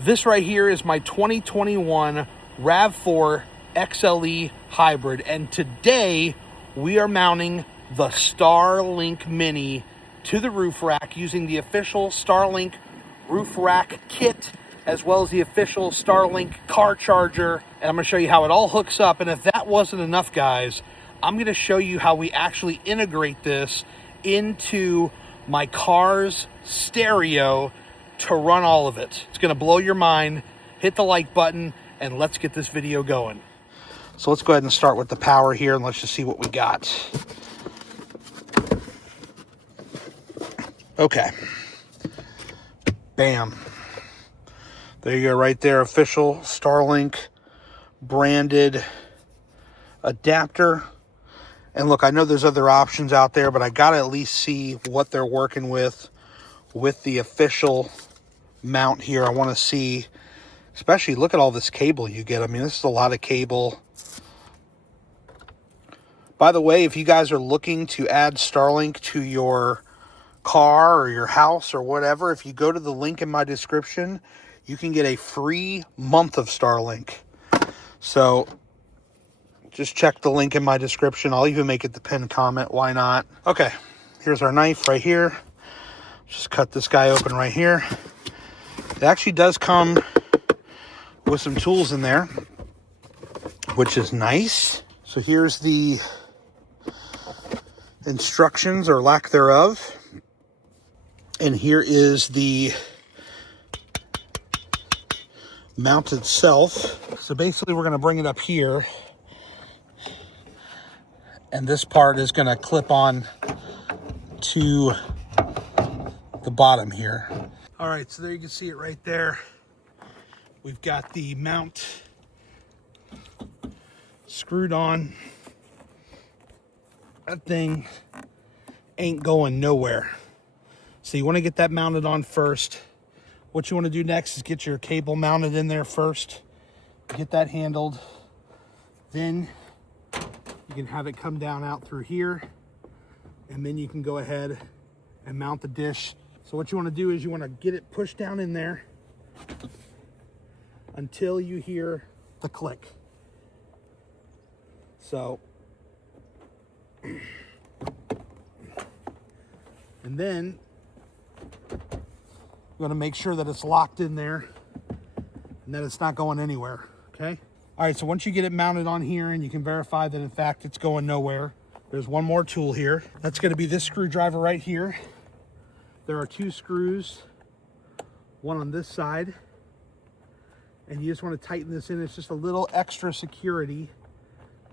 This right here is my 2021 RAV4 XLE hybrid, and today we are mounting the Starlink Mini to the roof rack using the official Starlink roof rack kit, as well as the official Starlink car charger. And I'm going to show you how it all hooks up. And if that wasn't enough, guys, I'm going to show you how we actually integrate this into my car's stereo to run all of it. It's going to blow your mind. Hit the like button and let's get this video going. So let's go ahead and start with the power here, and let's just see what we got. Okay. Bam. There you go, right there. Official Starlink branded adapter. And look, I know there's other options out there, but I got to at least see what they're working with the official mount here. I want to see, especially look at all this cable you get. I mean, this is a lot of cable. By the way, if you guys are looking to add Starlink to your car or your house or whatever, if you go to the link in my description, you can get a free month of Starlink. So just check the link in my description. I'll even make it the pinned comment. Why not? Okay, here's our knife right here. Just cut this guy open right here. It actually does come with some tools in there, which is nice. So here's the instructions, or lack thereof. And here is the mount itself. So basically we're going to bring it up here, and this part is going to clip on to the bottom here. All right, so there you can see it right there. We've got the mount screwed on. That thing ain't going nowhere. So you want to get that mounted on first. What you want to do next is get your cable mounted in there first. Get that handled. Then you can have it come down out through here. And then you can go ahead and mount the dish. So what you want to do is you want to get it pushed down in there until you hear the click. So, and then you want to make sure that it's locked in there and that it's not going anywhere, okay? All right, so once you get it mounted on here and you can verify that in fact it's going nowhere, there's one more tool here. That's going to be this screwdriver right here. There are two screws, one on this side, and you just want to tighten this in. It's just a little extra security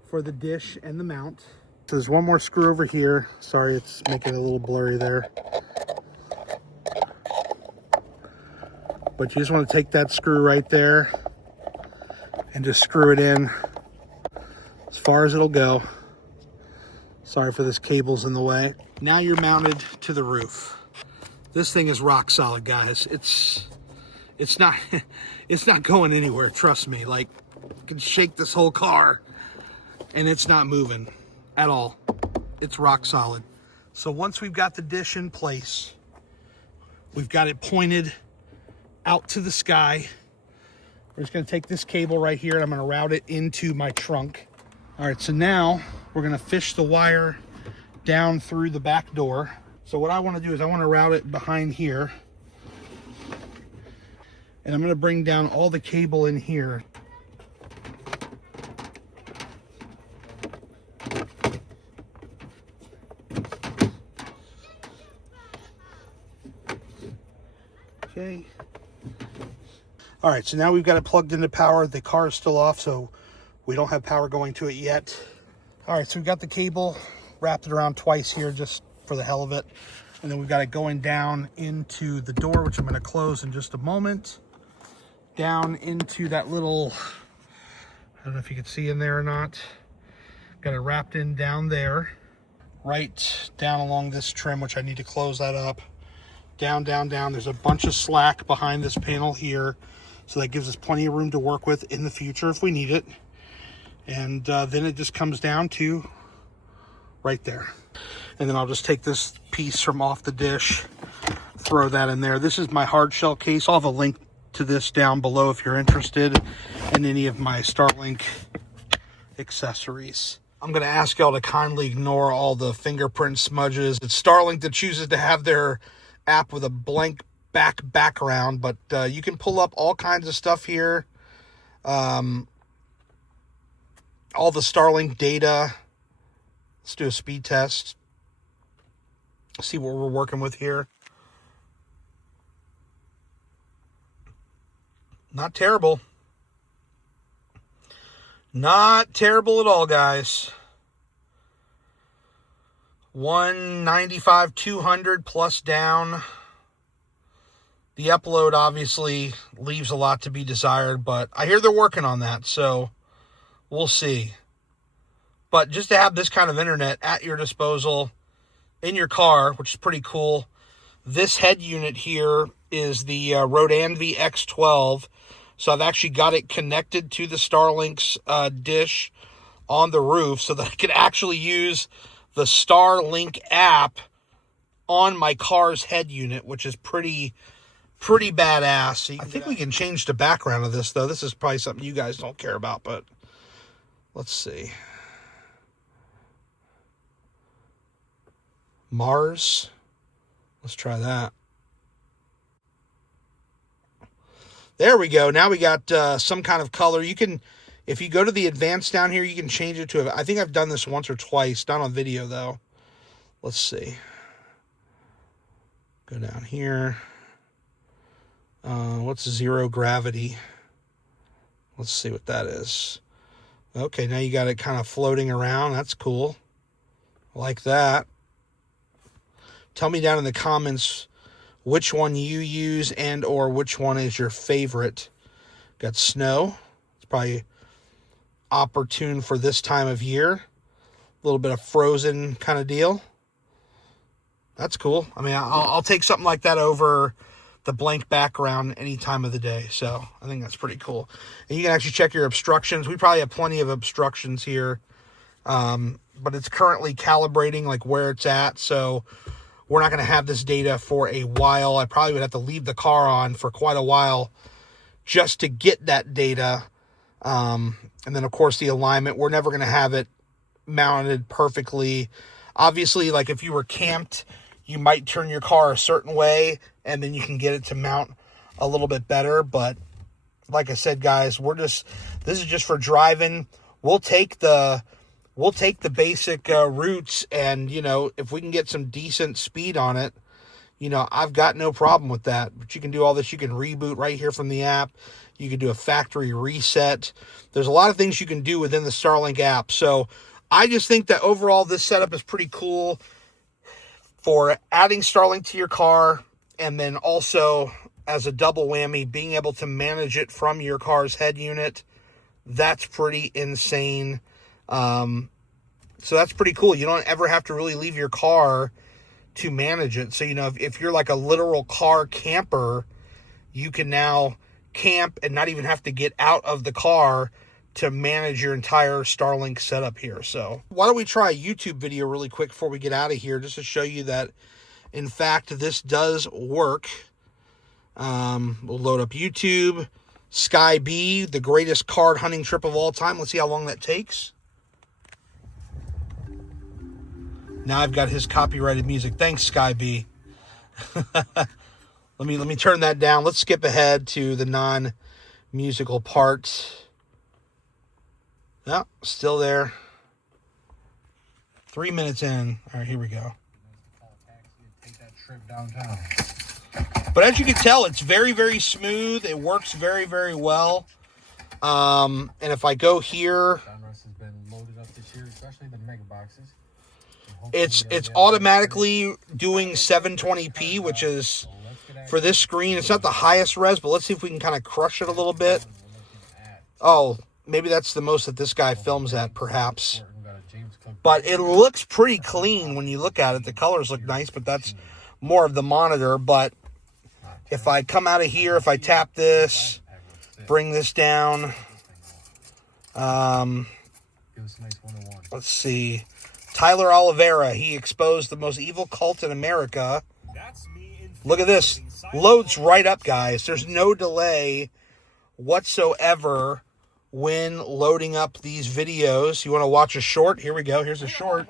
for the dish and the mount. So there's one more screw over here. Sorry, it's making it a little blurry there. But you just want to take that screw right there and just screw it in as far as it'll go. Sorry for this cable's in the way. Now you're mounted to the roof. This thing is rock solid, guys. It's not it's not going anywhere, trust me. Like, you can shake this whole car and it's not moving at all. It's rock solid. So once we've got the dish in place, we've got it pointed out to the sky. We're just gonna take this cable right here and I'm gonna route it into my trunk. All right, so now we're gonna fish the wire down through the back door. So what I want to do is I want to route it behind here. And I'm going to bring down all the cable in here. Okay. All right, so now we've got it plugged into power. The car is still off, so we don't have power going to it yet. All right, so we've got the cable wrapped it around twice here just for the hell of it. And then we've got it going down into the door, which I'm going to close in just a moment. Down into that little, I don't know if you can see in there or not. Got it wrapped in down there. Right down along this trim, which I need to close that up. Down, down, down. There's a bunch of slack behind this panel here. So that gives us plenty of room to work with in the future if we need it. And then it just comes down to right there. And then I'll just take this piece from off the dish, throw that in there. This is my hard shell case. I'll have a link to this down below if you're interested in any of my Starlink accessories. I'm going to ask y'all to kindly ignore all the fingerprint smudges. It's Starlink that chooses to have their app with a blank background, but you can pull up all kinds of stuff here. All the Starlink data. Let's do a speed test. See what we're working with here. Not terrible. Not terrible at all, guys. 195, 200 plus down. The upload obviously leaves a lot to be desired, but I hear they're working on that, so we'll see. But just to have this kind of internet at your disposal in your car, which is pretty cool. This head unit here is the Roadanvi X12. So I've actually got it connected to the Starlink's dish on the roof so that I can actually use the Starlink app on my car's head unit, which is pretty badass. I think we can change the background of this, though. This is probably something you guys don't care about, but let's see. Mars. Let's try that. There we go. Now we got some kind of color. You can, if you go to the advanced down here, you can change it to, I think I've done this once or twice, not on video though. Let's see. Go down here. What's zero gravity? Let's see what that is. Okay, now you got it kind of floating around. That's cool. I like that. Tell me down in the comments which one you use and or which one is your favorite. Got snow. It's probably opportune for this time of year. A little bit of frozen kind of deal. That's cool. I mean, I'll take something like that over the blank background any time of the day. So I think that's pretty cool. And you can actually check your obstructions. We probably have plenty of obstructions here. But it's currently calibrating like where it's at. So we're not going to have this data for a while. I probably would have to leave the car on for quite a while just to get that data. And then, of course, the alignment. We're never going to have it mounted perfectly. Obviously, like if you were camped, you might turn your car a certain way, and then you can get it to mount a little bit better. But like I said, guys, this is just for driving. We'll take the basic routes, and, you know, if we can get some decent speed on it, you know, I've got no problem with that. But you can do all this. You can reboot right here from the app. You can do a factory reset. There's a lot of things you can do within the Starlink app. So I just think that overall this setup is pretty cool for adding Starlink to your car, and then also as a double whammy, being able to manage it from your car's head unit. That's pretty insane. So that's pretty cool. You don't ever have to really leave your car to manage it. So, you know, if you're like a literal car camper, you can now camp and not even have to get out of the car to manage your entire Starlink setup here. So why don't we try a YouTube video really quick before we get out of here, just to show you that, in fact, this does work. We'll load up YouTube. Sky B, the greatest card hunting trip of all time. Let's see how long that takes. Now I've got his copyrighted music. Thanks, Sky B. Let me turn that down. Let's skip ahead to the non-musical part. No, still there. 3 minutes in. All right, here we go. Take that trip downtown. But as you can tell, it's very, very smooth. It works very, very well. And if I go here, Sunrise has been loaded up this year, especially the mega boxes. it's automatically doing 720p, which is, for this screen, it's not the highest res, but let's see if we can kind of crush it a little bit. Oh, maybe that's the most that this guy films at, perhaps. But it looks pretty clean when you look at it. The colors look nice, but that's more of the monitor. But if I come out of here, if I tap this, bring this down, let's see. Tyler Oliveira, he exposed the most evil cult in America. That's me in Look at this. Loads right up, guys. There's no delay whatsoever when loading up these videos. You want to watch a short? Here we go. Here's a short.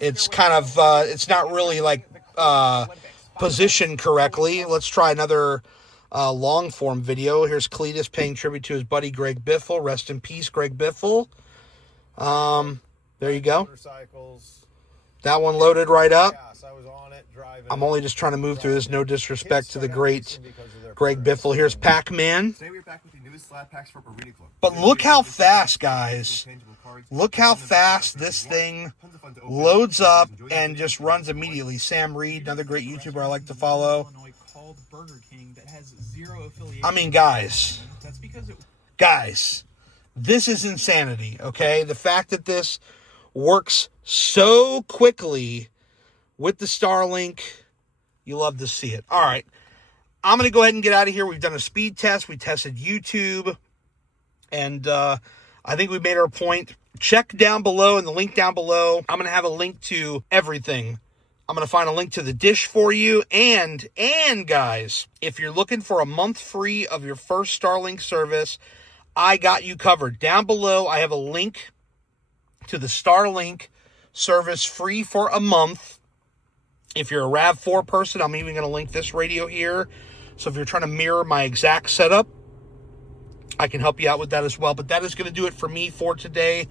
It's kind of, it's not really like positioned correctly. Let's try another long form video. Here's Cletus paying tribute to his buddy Greg Biffle. Rest in peace, Greg Biffle. There you go. That one loaded right up. I'm only just trying to move through this. No disrespect to the great Greg Biffle. Here's Pac-Man. But look how fast, guys. Look how fast this thing loads up and just runs immediately. Sam Reed, another great YouTuber I like to follow. I mean, guys, this is insanity, okay? The fact that this works so quickly with the Starlink, you love to see it. All right, I'm going to go ahead and get out of here. We've done a speed test. We tested YouTube, and I think we made our point. Check down below in the link down below. I'm going to have a link to everything. I'm going to find a link to the dish for you. And guys, if you're looking for a month free of your first Starlink service, I got you covered. Down below, I have a link to the Starlink service free for a month. If you're a RAV4 person, I'm even going to link this radio here. So if you're trying to mirror my exact setup, I can help you out with that as well. But that is going to do it for me for today.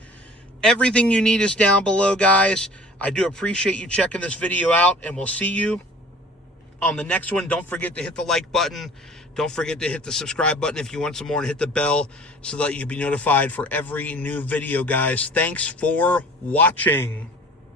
Everything you need is down below, guys. I do appreciate you checking this video out, and we'll see you on the next one. Don't forget to hit the like button. Don't forget to hit the subscribe button if you want some more, and hit the bell so that you'll be notified for every new video, guys. Thanks for watching.